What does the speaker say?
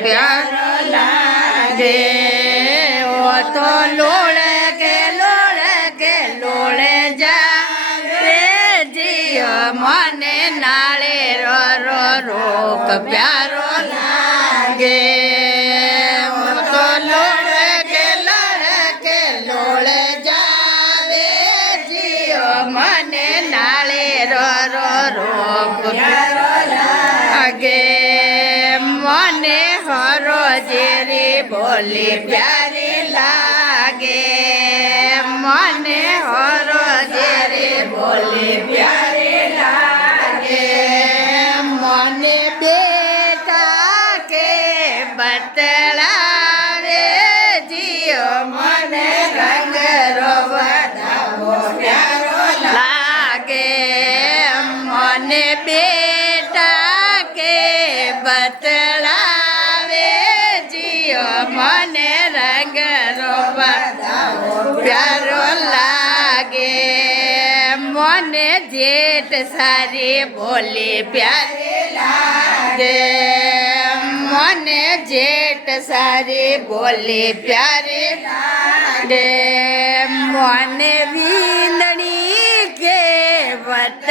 प्यारो लागे ओ तो लोड़ के लोड़े जावे जियो मने नाले रो रोक प्यारो लागे ओ तो लोड़ के लोड़े जावे जियो मने नाले रो रोक प्यारो लागे मने हरो जेरी बोली प्यारी लागे मने हरो जेरी बोली प्यारी लागे मने बेटा के बतलावे जियो मने रंग रोवदावो प्यारो लागे मने बेटा के बतलावे जियो मने रंग रोवदावो प्यारो लागे मने जेठ सारी बोली प्यारी लागे मने जेठ सारी बोली प्यारी लागे मने वींदड़ी के बत